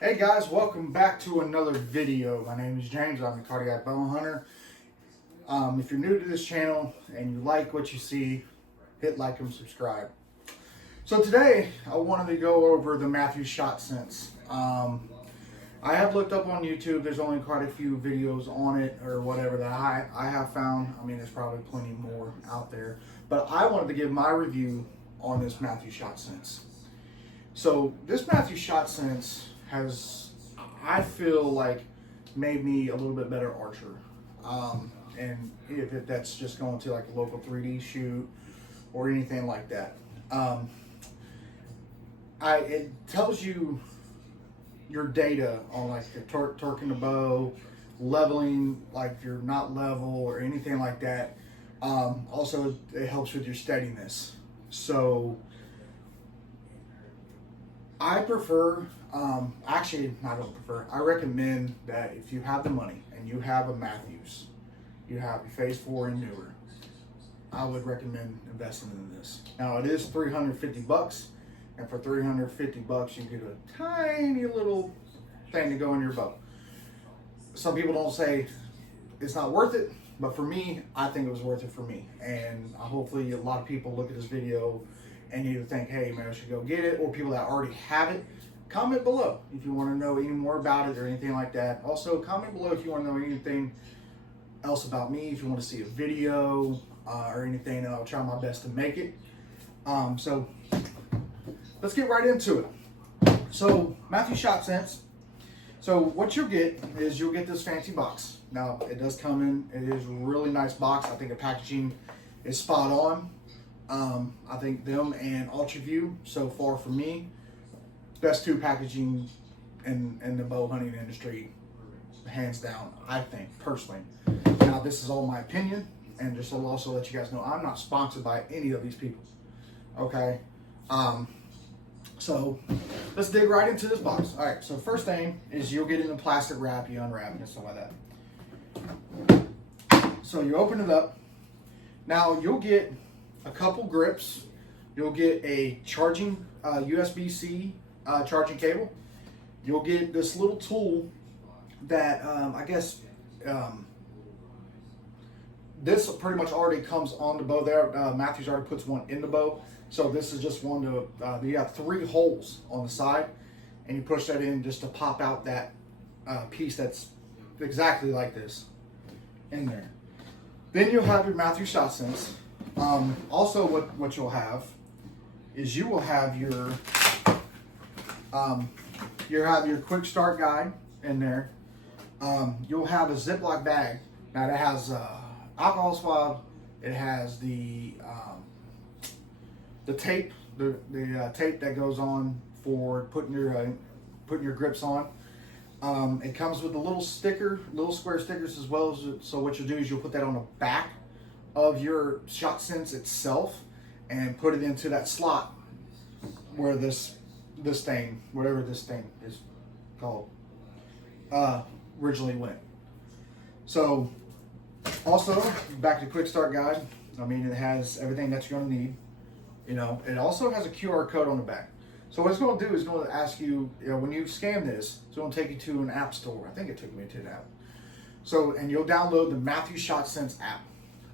Hey guys, welcome back to another video. My name is James. I'm a cardiac bow hunter. If you're new to this channel and you like what you see, hit like and subscribe. So today I wanted to go over the Mathews shot sense. I have looked up on YouTube. There's only quite a few videos on it or whatever that I have found. I mean, there's probably plenty more out there, but I wanted to give my review on this Mathews shot sense. So this Mathews shot sense has, I feel like, made me a little bit better archer. And if that's just going to like a local 3D shoot or anything like that. It tells you your data on like the torquing the bow, leveling, like if you're not level or anything like that. Also, it helps with your steadiness. So I prefer, I recommend that if you have the money and you have a Mathews, you have a Phase 4 and newer, I would recommend investing in this. Now it is $350, and for $350 you get a tiny little thing to go in your bow. Some people don't say it's not worth it, but for me, I think it was worth it for me. And hopefully a lot of people look at this video and either think, hey, man, I should go get it, or people that already have it. Comment below if you want to know any more about it or anything like that. Also, comment below if you want to know anything else about me, if you want to see a video or anything, and I'll try my best to make it. So let's get right into it. So Mathews shot sense. So what you'll get is you'll get this fancy box. Now it does come in, it is a really nice box. I think the packaging is spot on. I think them and UltraView so far for me, best two packaging in the bow hunting industry, hands down, I think, personally. Now this is all my opinion, and just to also let you guys know, I'm not sponsored by any of these people, okay? So let's dig right into this box. All right, so first thing is you'll get in the plastic wrap, you unwrap it and stuff like that. So you open it up. Now you'll get a couple grips. You'll get a charging USB-C charging cable. You'll get this little tool that this pretty much already comes on the bow there. Mathews already puts one in the bow. So this is just one to, you have 3 holes on the side, and you push that in just to pop out that piece that's exactly like this in there. Then you'll have your Mathews shot sense. Also what you'll have is you will have your quick start guide in there. You'll have a Ziploc bag. Now that has alcohol swab. It has the tape, the tape that goes on for putting your grips on. It comes with a little square stickers as well. So what you'll do is you'll put that on the back of your shot sense itself and put it into that slot where this thing, whatever this thing is called, originally went. So also, back to quick start guide. I mean, it has everything that you're going to need. You know, it also has a QR code on the back. So what it's going to do is going to ask you, when you scan this, it's going to take you to an app store. I think it took me to an app. So, and you'll download the Mathews shot sense app.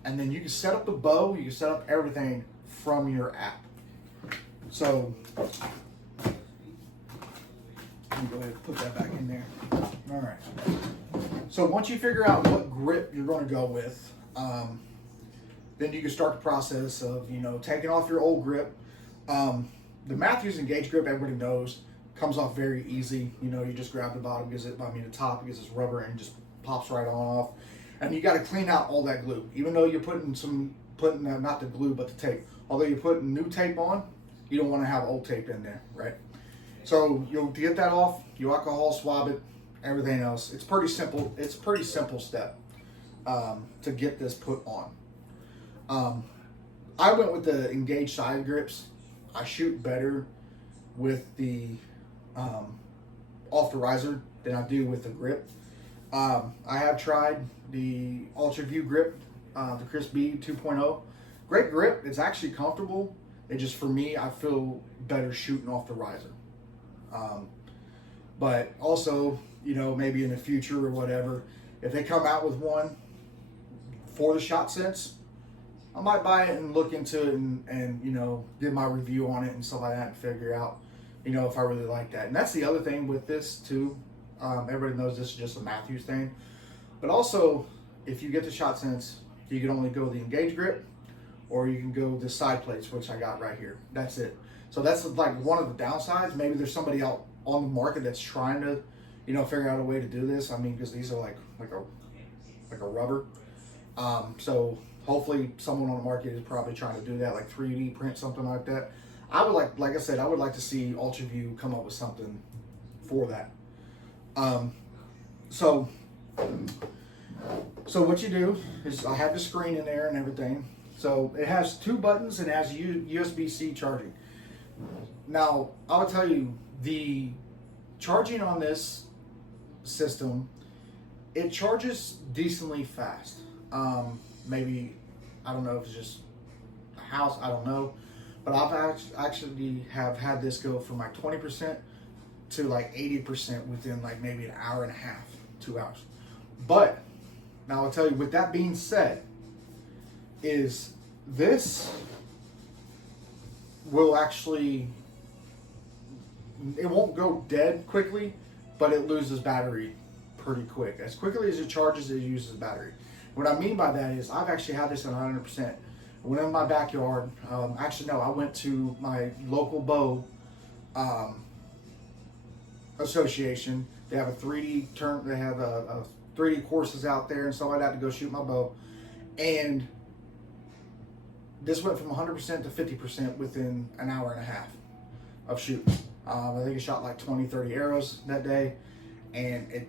And then you can set up the bow, you can set up everything from your app. So, let me go ahead and put that back in there. All right. So once you figure out what grip you're going to go with, then you can start the process of, taking off your old grip. The Mathews Engage grip, everybody knows, comes off very easy. You just grab the bottom, the top, because it's rubber and just pops right on off. And you got to clean out all that glue. Even though you're putting not the glue, but the tape. Although you're putting new tape on, you don't want to have old tape in there, right? So you'll get that off, you alcohol swab it, everything else. It's pretty simple. It's a pretty simple step to get this put on. I went with the Engage side grips. I shoot better with the off the riser than I do with the grip. I have tried the UltraView grip, the Chris B 2.0. Great grip. It's actually comfortable. It just, for me, I feel better shooting off the riser. But also, you know, maybe in the future or whatever, if they come out with one for the shot sense, I might buy it and look into it and you know, give my review on it and stuff like that and figure out, you know, if I really like that. And that's the other thing with this too. Everybody knows this is just a Mathews thing. But also, if you get the shot sense, you can only go the engage grip, or you can go the side plates, which I got right here. That's it. So that's like one of the downsides. Maybe there's somebody out on the market that's trying to, you know, figure out a way to do this. I mean, because these are like a rubber. So hopefully someone on the market is probably trying to do that, like 3D print something like that. I would like I said, I would like to see UltraView come up with something for that. So what you do is, I have the screen in there and everything. So it has 2 buttons and it has USB-C charging. Now, I will tell you, the charging on this system, it charges decently fast. Maybe, I don't know if it's just a house, I don't know. But I've actually have had this go from like 20% to like 80% within like maybe an hour and a half, 2 hours. But now I'll tell you, with that being said, is this will actually, it won't go dead quickly, but it loses battery pretty quick. As quickly as it charges, it uses battery. What I mean by that is, I've actually had this at 100%. I went in my backyard. Actually, no, I went to my local bow association. They have a 3D turn. They have a 3D courses out there and stuff like that to go shoot my bow. And this went from 100% to 50% within an hour and a half of shooting. I think it shot like 20, 30 arrows that day, and it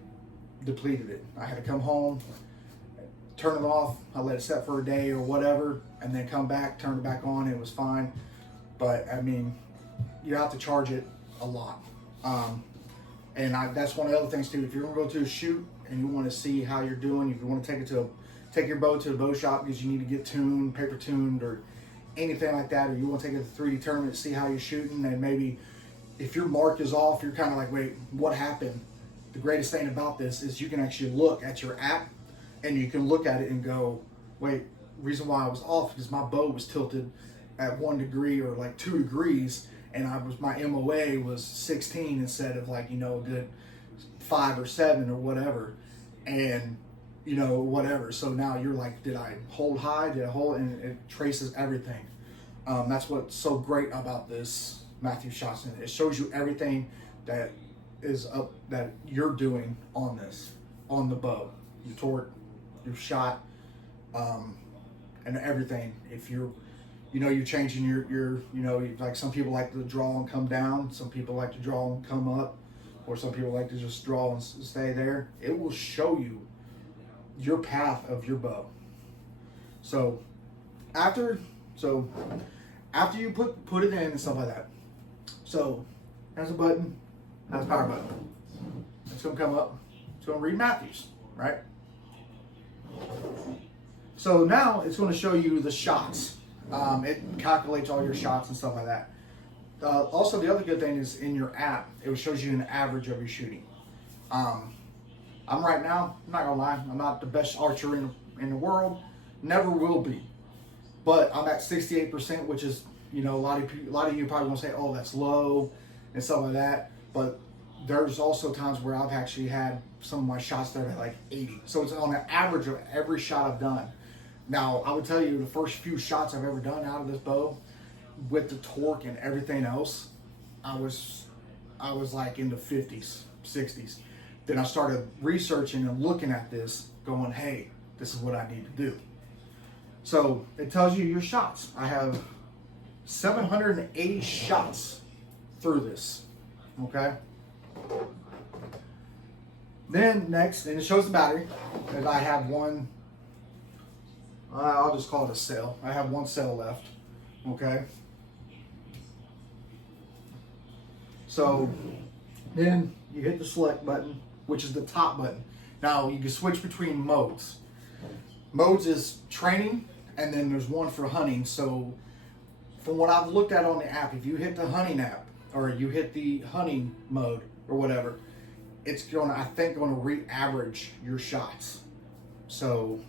depleted it. I had to come home, turn it off, I let it set for a day or whatever, and then come back, turn it back on, and it was fine. But I mean, you have to charge it a lot. And that's one of the other things too. If you're gonna go to a shoot and you want to see how you're doing, if you want to take your bow to a bow shop because you need to get tuned, paper tuned, or anything like that, or you want to take it to the 3D tournament to see how you're shooting, and maybe if your mark is off, you're kind of like, wait, what happened? The greatest thing about this is you can actually look at your app and you can look at it and go, wait, reason why I was off is my bow was tilted at 1 degree or like 2 degrees, and my MOA was 16 instead of like, you know, a good 5 or 7 or whatever, and you know, whatever. So now you're like, did I hold high? Did I hold? And it traces everything. That's what's so great about this Mathews shot center. It shows you everything that is up that you're doing on the bow, your torque, your shot, and everything. If you're changing your like some people like to draw and come down, some people like to draw and come up, or some people like to just draw and stay there. It will show you your path of your bow. So after you put it in and stuff like that, so there's a button, that's a power button. It's gonna come up, it's gonna read Mathews, right? So now it's gonna show you the shots. It calculates all your shots and stuff like that. Also, the other good thing is in your app, it shows you an average of your shooting. I'm right now, I'm not gonna lie, I'm not the best archer in the world, never will be. But I'm at 68%, which is, you know, a lot of you probably gonna say, oh, that's low and stuff like that. But there's also times where I've actually had some of my shots that are at like 80. So it's on an average of every shot I've done. Now, I would tell you the first few shots I've ever done out of this bow, with the torque and everything else, I was like in the 50s, 60s. Then I started researching and looking at this, going, hey, this is what I need to do. So it tells you your shots. I have 780 shots through this, okay? Then next, and it shows the battery, and I have one, I'll just call it a cell. I have one cell left, okay? So then you hit the select button, which is the top button. Now you can switch between modes. Modes is training, and then there's one for hunting. So from what I've looked at on the app, if you hit the hunting app, or you hit the hunting mode or whatever, it's gonna, I think, gonna re-average your shots. So,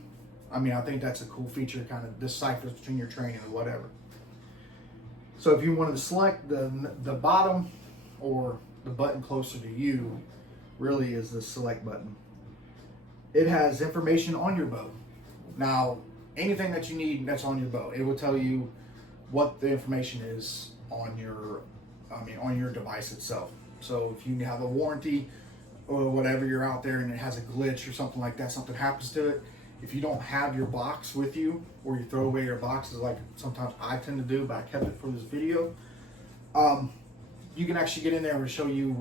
I mean, I think that's a cool feature, kind of deciphers between your training or whatever. So if you wanted to select the bottom or the button closer to you, really is the select button. It has information on your bow. Now, anything that you need that's on your bow, it will tell you what the information is on your device itself. So if you have a warranty or whatever, you're out there and it has a glitch or something like that, something happens to it, if you don't have your box with you, or you throw away your boxes like sometimes I tend to do, but I kept it for this video, you can actually get in there and show you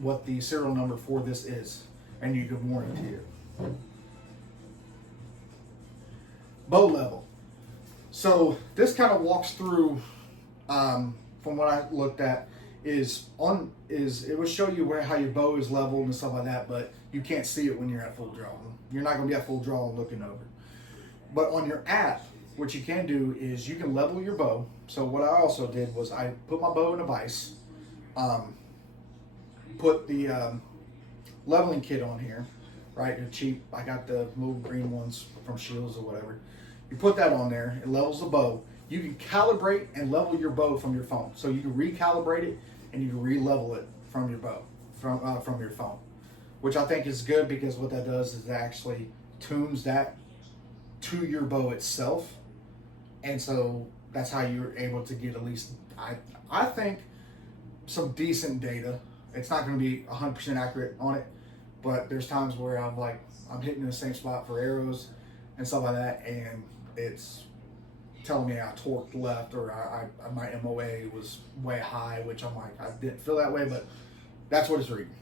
what the serial number for this is, and you can warranty it. Bow level. So this kind of walks through, from what I looked at, it will show you how your bow is leveled and stuff like that, but you can't see it when you're at full draw. You're not going to be at full draw looking over. But on your app, what you can do is you can level your bow. So what I also did was I put my bow in a vise, put the leveling kit on here, right? They're cheap. I got the little green ones from Shields or whatever. You put that on there, it levels the bow. You can calibrate and level your bow from your phone. So you can recalibrate it and you can re-level it from your bow, from your phone. Which I think is good, because what that does is it actually tunes that to your bow itself. And so that's how you're able to get at least, I think, some decent data. It's not going to be 100% accurate on it, but there's times where I'm hitting the same spot for arrows and stuff like that, and it's telling me I torqued left, or my MOA was way high, which I'm like, I didn't feel that way, but that's what it's reading.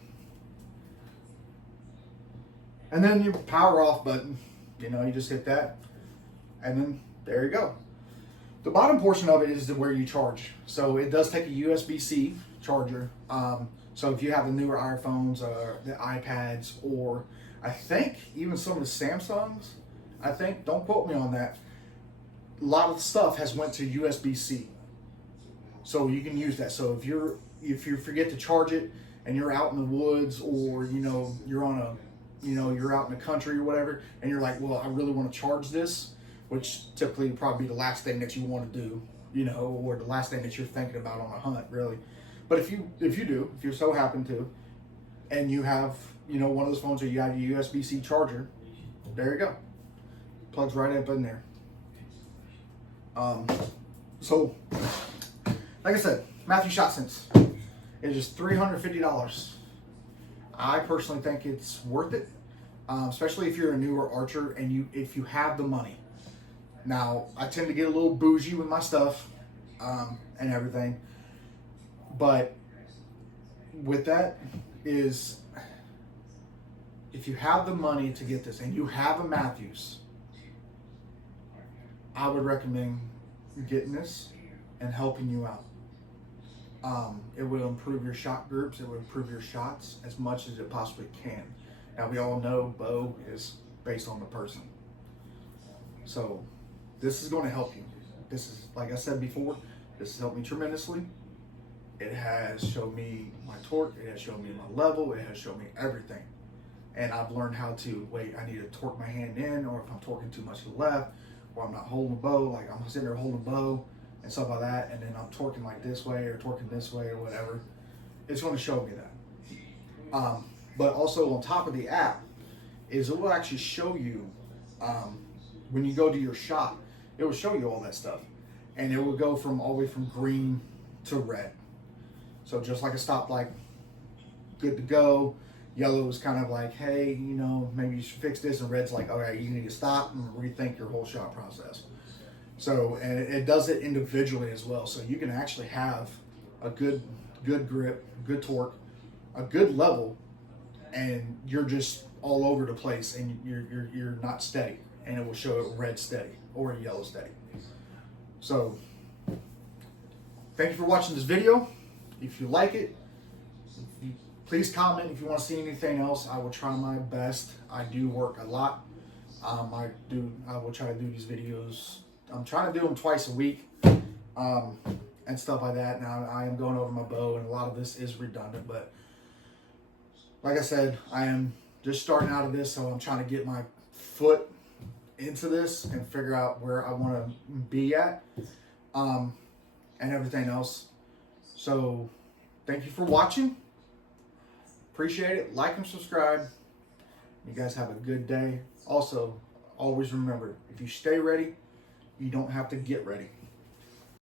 And then your power off button, you just hit that, and then there you go. The bottom portion of it is where you charge. So it does take a USB-C charger. So if you have the newer iPhones or the iPads, or I think even some of the Samsungs, don't quote me on that, a lot of the stuff has went to USB-C. So you can use that. So if you forget to charge it and you're out in the woods, or you're on you're out in the country or whatever, and you're like, well, I really want to charge this, which typically would probably be the last thing that you want to do, or the last thing that you're thinking about on a hunt, really. But if you're so happen to, and you have, one of those phones where you have your USB-C charger, there you go. Plugs right up in there. So, like I said, Mathews Shot Sense. It is $350. I personally think it's worth it, especially if you're a newer archer and if you have the money. Now, I tend to get a little bougie with my stuff and everything, but with that is, if you have the money to get this and you have a Mathews, I would recommend getting this and helping you out. It will improve your shot groups. It will improve your shots as much as it possibly can. Now, we all know bow is based on the person. So this is going to help you. This is, like I said before, this has helped me tremendously. It has showed me my torque. It has shown me my level. It has shown me everything. And I've learned how to, I need to torque my hand in, or if I'm torquing too much to the left, or I'm not holding the bow, like I'm sitting there holding the bow and stuff like that, and then I'm torquing like this way or torquing this way or whatever. It's going to show me that. But also on top of the app is it will actually show you, when you go to your shot, it will show you all that stuff. And it will go from all the way from green to red. So just like a stoplight, good to go. Yellow is kind of like, hey, maybe you should fix this. And red's like, all right, you need to stop and rethink your whole shot process. So, and it does it individually as well. So you can actually have a good grip, good torque, a good level, and you're just all over the place, and you're not steady. And it will show it red steady or yellow steady. So, thank you for watching this video. If you like it, please comment. If you want to see anything else, I will try my best. I do work a lot. I will try to do these videos. I'm trying to do them twice a week, and stuff like that. Now I am going over my bow, and a lot of this is redundant, but like I said, I am just starting out of this, so I'm trying to get my foot into this and figure out where I want to be at, and everything else. So thank you for watching. Appreciate it. Like and subscribe. You guys have a good day. Also, always remember, if you stay ready, you don't have to get ready.